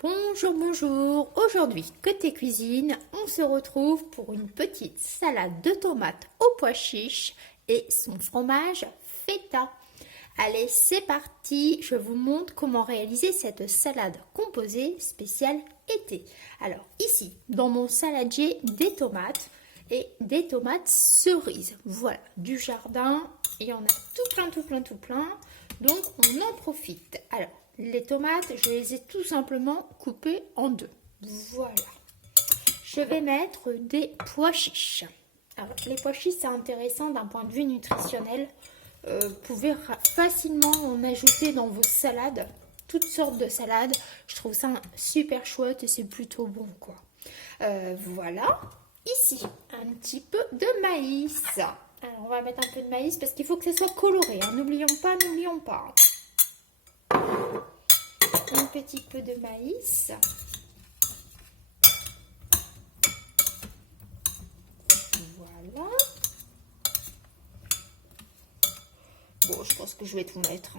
Bonjour, bonjour. Aujourd'hui, côté cuisine, on se retrouve pour une petite salade de tomates au pois chiche et son fromage feta. Allez, c'est parti. Je vous montre comment réaliser cette salade composée spéciale été. Alors ici, dans mon saladier, des tomates et des tomates cerises. Voilà, du jardin. Il y en a tout plein. Donc on en profite. Alors, les tomates, je les ai tout simplement coupées en deux. Voilà. Je vais mettre des pois chiches. Alors, les pois chiches, c'est intéressant d'un point de vue nutritionnel. Vous pouvez facilement en ajouter dans vos salades. Toutes sortes de salades. Je trouve ça super chouette et c'est plutôt bon, quoi. Voilà. Ici, un petit peu de maïs. Alors, on va mettre un peu de maïs parce qu'il faut que ça soit coloré. Hein. N'oublions pas. Un petit peu de maïs. Voilà. Bon, je pense que je vais tout mettre.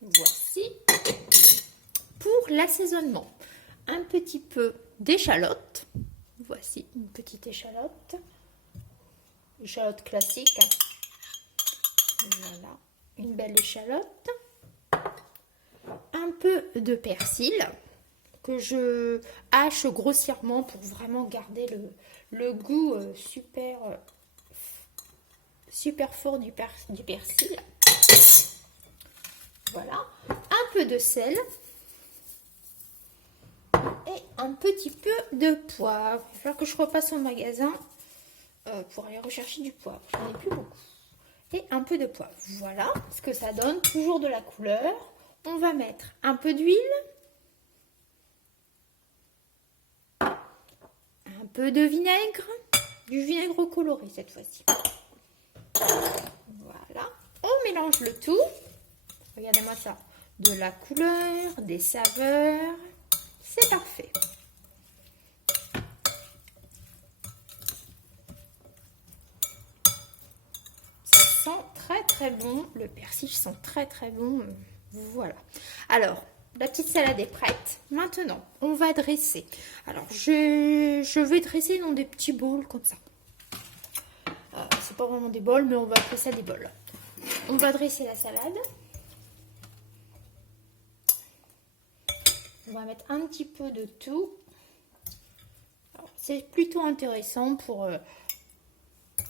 Voici. Pour l'assaisonnement, un petit peu d'échalote. Voici une petite échalote. Échalote classique. Voilà, une belle échalote. Un peu de persil que je hache grossièrement pour vraiment garder le goût super fort du persil. Voilà, un peu de sel et un petit peu de poivre. Il va falloir que je repasse au magasin pour aller rechercher du poivre. J'en ai plus beaucoup. Et un peu de poivre. Voilà ce que ça donne, toujours de la couleur. On va mettre un peu d'huile, un peu de vinaigre, du vinaigre coloré cette fois-ci. Voilà, on mélange le tout. Regardez-moi ça, de la couleur, des saveurs, c'est parfait. Très bon, le persil sent très bon. Voilà. Alors, la petite salade est prête. Maintenant, on va dresser. Alors, je vais dresser dans des petits bols comme ça. C'est pas vraiment des bols, mais on va appeler ça des bols. On va dresser la salade. On va mettre un petit peu de tout. C'est plutôt intéressant pour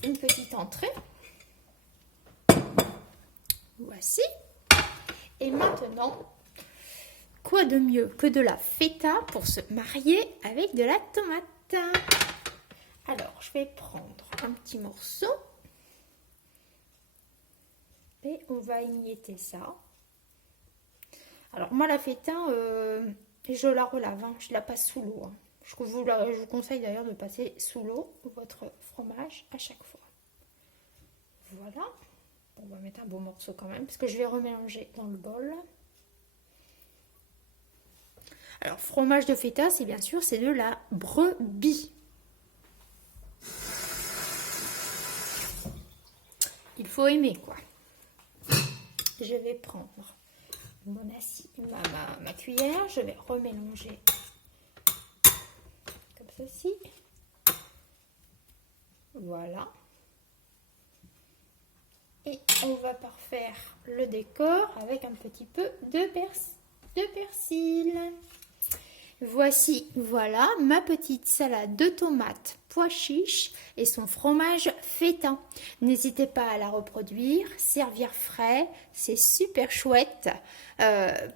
une petite entrée. Voici. Et maintenant, quoi de mieux que de la feta pour se marier avec de la tomate? Alors, je vais prendre un petit morceau et on va émietter ça. Alors, moi, la feta, je la relave, hein, je la passe sous l'eau. Hein. Je vous conseille d'ailleurs de passer sous l'eau votre fromage à chaque fois. Voilà. On va mettre un beau morceau quand même, parce que je vais remélanger dans le bol. Alors, fromage de feta, c'est bien sûr, c'est de la brebis. Il faut aimer, quoi. Je vais prendre ma cuillère, je vais remélanger comme ceci. Voilà. Et on va parfaire le décor avec un petit peu de persil. Voici, voilà, ma petite salade de tomates, pois chiches et son fromage feta. N'hésitez pas à la reproduire, servir frais, c'est super chouette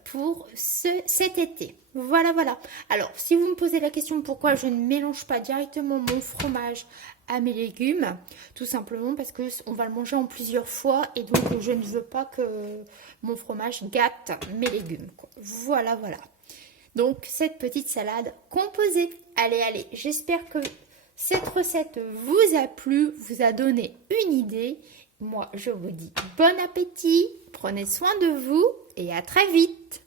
pour cet été. Voilà. Alors, si vous me posez la question pourquoi je ne mélange pas directement mon fromage à mes légumes, tout simplement parce que on va le manger en plusieurs fois et donc je ne veux pas que mon fromage gâte mes légumes, quoi. Voilà. Donc, cette petite salade composée. Allez, j'espère que cette recette vous a plu, vous a donné une idée. Moi, je vous dis bon appétit, prenez soin de vous et à très vite.